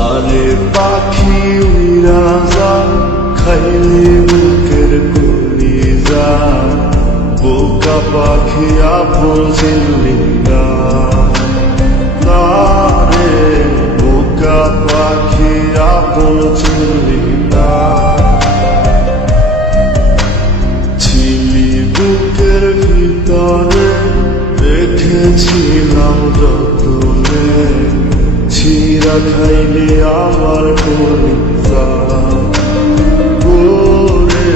যারে পাখি উইরা যায় খাইলে বুকের কলিজা, বোকা পাখি আপন চিনলি না। না রে বোকা পাখি আপন চিনলি না। ছিলি বুকের ভিতরে রেখেছিলাম যতনে, ছিঁড়া খাইলে আমার কলিজা। ওরে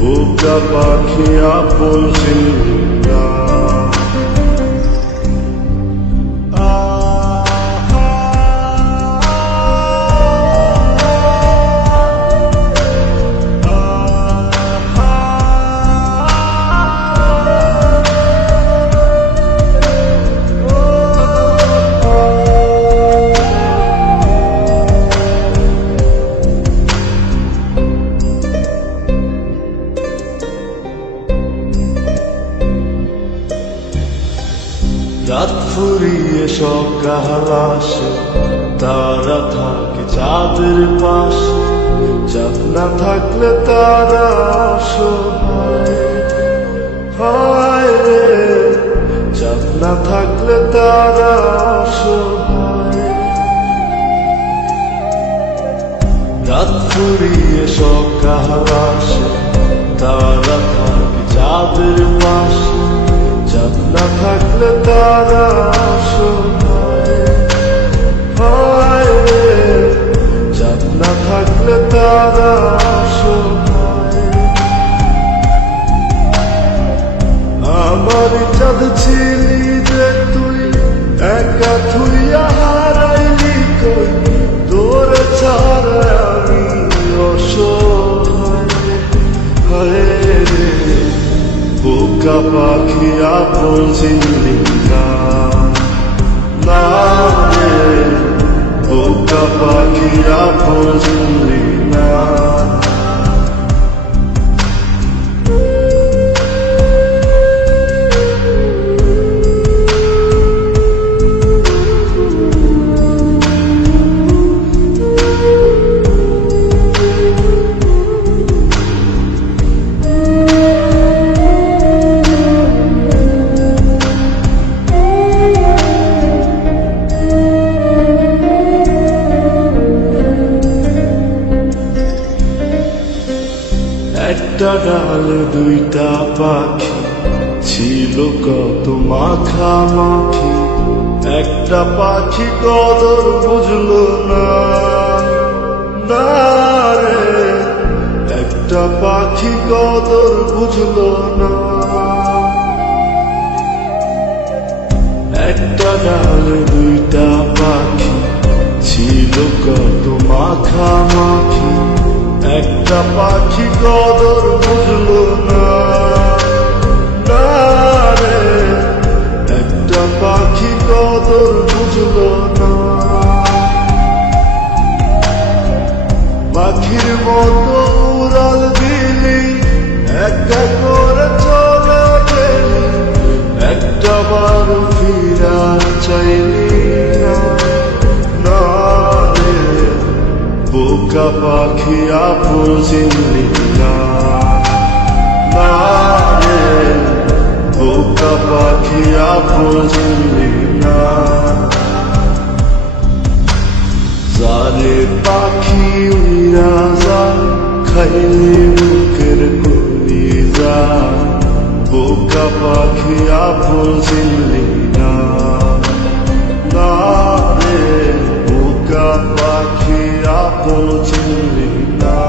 বোকা পাখি আপন চিনলি না। রাত ফুরিয়ে সকাল আসে, তারা থাকে চাঁদের পাশে। চাঁদ না থাকলে তারা অসহায়, হায় রে চাঁদ না থাকলে তারা অসহায়। রাত ফুরিয়ে সকাল আসে, তারা থাকে চাঁদের পাশে। চাঁদ না থাকলে তারা অসহায়, হায় রে চাঁদ না থাকলে তারা অসহায়। আমার চাঁদ ছিলি যে তুই, একা থুইয়া হারাইলি কই, তোর ছাড়া আমি অসহায়। হায় রে বোকা পাখি আপন চিনলি না। না রে বোকা পাখি আপন চিনলি না। একটা ডালে দুইটা পাখি ছিল কত মাখামাখি, একটা পাখি কদর বুঝলো না। না রে একটা পাখি কদর বুঝলো না। একটা ডালে দুইটা পাখি ছিল কত মাখামাখি, একটা পাখি কদর বুঝলো না। না রে একটা পাখি কদর বুঝলো না। পাখির মতো উড়াল দিলি, একা করে চলে গেলি, একটা বার ফিরা চাইলি না। না রে বোকা পাখি আপন চিনলি না। না রে বোকা পাখি আপন চিনলি না। যারে পাখি উইরা যায় খাইলে বুকের কলিজা, বোকা পাখি আপন চিনলি না। না রে বোকা পাখি আপন চিনলি না।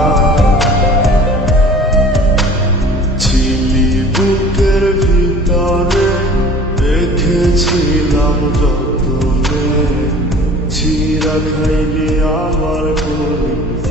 ছিলি বুকের ভিতরে রেখেছিলাম যতনে, ছিঁড়া খাইলে আমার কলিজা।